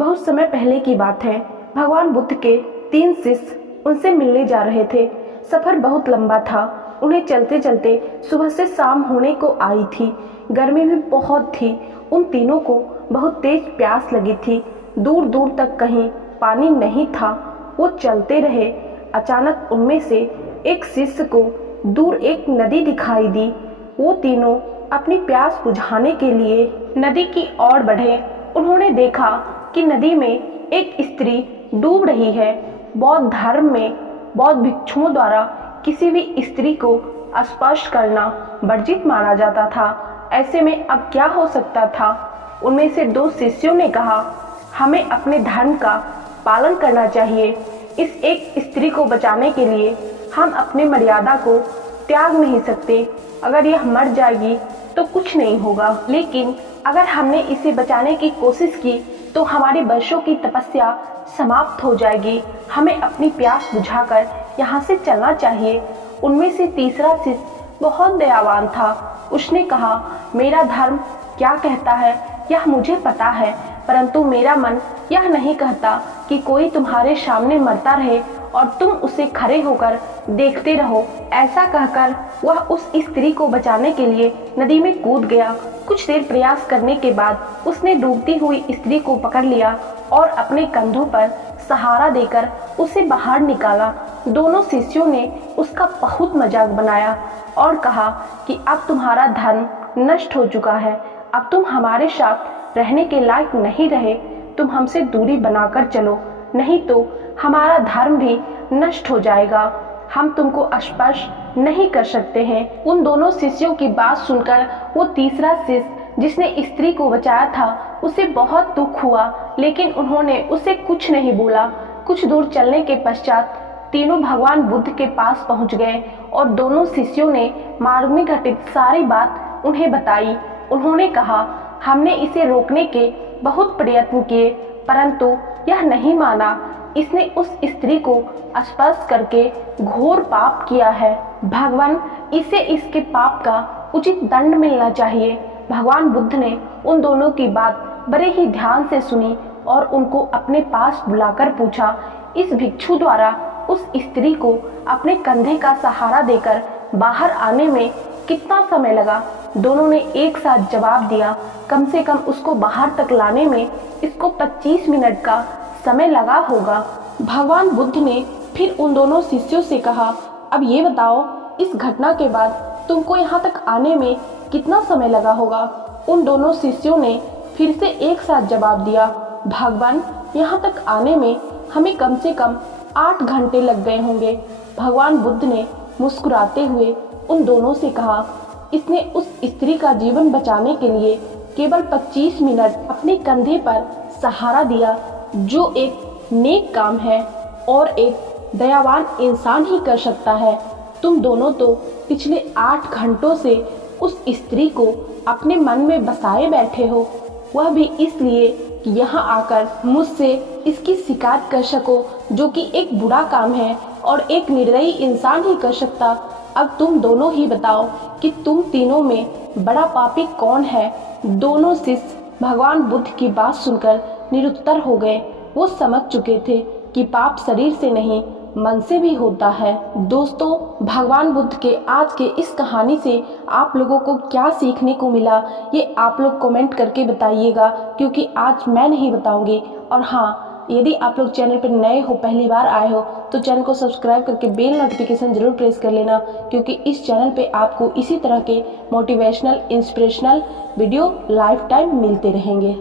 बहुत समय पहले की बात है। भगवान बुद्ध के 3 शिष्य उनसे मिलने जा रहे थे। सफर बहुत लंबा था। उन्हें चलते चलते सुबह से शाम होने को आई थी। गर्मी भी बहुत थी। उन तीनों को बहुत तेज प्यास लगी थी। दूर दूर तक कहीं पानी नहीं था। वो चलते रहे। अचानक उनमें से एक शिष्य को दूर एक नदी दिखाई दी। वो तीनों अपनी प्यास बुझाने के लिए नदी की ओर बढ़े। उन्होंने देखा कि नदी में एक स्त्री डूब रही है। बौद्ध धर्म में बौद्ध भिक्षुओं द्वारा किसी भी स्त्री को स्पर्श करना वर्जित माना जाता था। ऐसे में अब क्या हो सकता था? उनमें से 2 शिष्यों ने कहा, हमें अपने धर्म का पालन करना चाहिए। इस एक स्त्री को बचाने के लिए हम अपनी मर्यादा को त्याग नहीं सकते। अगर यह मर जाएगी तो कुछ नहीं होगा, लेकिन अगर हमने इसे बचाने की कोशिश की तो हमारी वर्षों की तपस्या समाप्त हो जाएगी। हमें अपनी प्यास बुझाकर यहाँ से चलना चाहिए। उनमें से तीसरा शिष्य बहुत दयावान था। उसने कहा, मेरा धर्म क्या कहता है यह मुझे पता है, परंतु मेरा मन यह नहीं कहता कि कोई तुम्हारे सामने मरता रहे और तुम उसे खड़े होकर देखते रहो। ऐसा कहकर वह उस स्त्री को बचाने के लिए नदी में कूद गया। कुछ देर प्रयास करने के बाद उसने डूबती हुई स्त्री को पकड़ लिया और अपने कंधों पर सहारा देकर उसे बाहर निकाला। दोनों शिष्यों ने उसका बहुत मजाक बनाया और कहा कि अब तुम्हारा धर्म नष्ट हो चुका है। अब तुम हमारे साथ रहने के लायक नहीं रहे। तुम हमसे दूरी बनाकर चलो, नहीं तो हमारा धर्म भी नष्ट हो जाएगा। हम तुमको स्पर्श नहीं कर सकते हैं। उन दोनों शिष्यों की बात सुनकर वो तीसरा शिष्य जिसने स्त्री को बचाया था उसे बहुत दुख हुआ, लेकिन उन्होंने उसे कुछ नहीं बोला। कुछ दूर चलने के पश्चात तीनों भगवान बुद्ध के पास पहुंच गए और दोनों शिष्यों ने मार्ग में घटित सारी बात उन्हें बताई। उन्होंने कहा, हमने इसे रोकने के बहुत प्रयत्न किए, परंतु यह नहीं माना। इसने उस स्त्री को स्पर्श करके घोर पाप किया है। भगवान, इसे इसके पाप का उचित दंड मिलना चाहिए। भगवान बुद्ध ने उन दोनों की बात बड़े ही ध्यान से सुनी और उनको अपने पास बुलाकर पूछा, इस भिक्षु द्वारा उस स्त्री को अपने कंधे का सहारा देकर बाहर आने में कितना समय लगा? दोनों ने एक साथ जवाब दिया, कम से कम उसको बाहर तक लाने में इसको 25 मिनट का समय लगा होगा। भगवान बुद्ध ने फिर उन दोनों शिष्यों से कहा, अब ये बताओ, इस घटना के बाद तुमको यहाँ तक आने में कितना समय लगा होगा? उन दोनों शिष्यों ने फिर से एक साथ जवाब दिया, भगवान, यहाँ तक आने में हमें कम से कम 8 घंटे लग गए होंगे। भगवान बुद्ध ने मुस्कुराते हुए उन दोनों से कहा, इसने उस स्त्री का जीवन बचाने के लिए केवल 25 मिनट अपने कंधे पर सहारा दिया, जो एक नेक काम है और एक दयावान इंसान ही कर सकता है। तुम दोनों तो पिछले 8 घंटों से उस स्त्री को अपने मन में बसाए बैठे हो, वह भी इसलिए कि यहाँ आकर मुझसे इसकी शिकायत कर सको, जो कि एक बुरा काम है और एक निर्दयी इंसान ही कर सकता। अब तुम दोनों ही बताओ कि तुम तीनों में बड़ा पापी कौन है? दोनों शिष्य भगवान बुद्ध की बात सुनकर निरुत्तर हो गए। वो समझ चुके थे कि पाप शरीर से नहीं मन से भी होता है। दोस्तों, भगवान बुद्ध के आज के इस कहानी से आप लोगों को क्या सीखने को मिला, ये आप लोग कमेंट करके बताइएगा, क्योंकि आज मैं नहीं बताऊंगी। और हाँ, यदि आप लोग चैनल पर नए हो, पहली बार आए हो, तो चैनल को सब्सक्राइब करके बेल नोटिफिकेशन जरूर प्रेस कर लेना, क्योंकि इस चैनल पे आपको इसी तरह के motivational, inspirational video life time मिलते रहेंगे।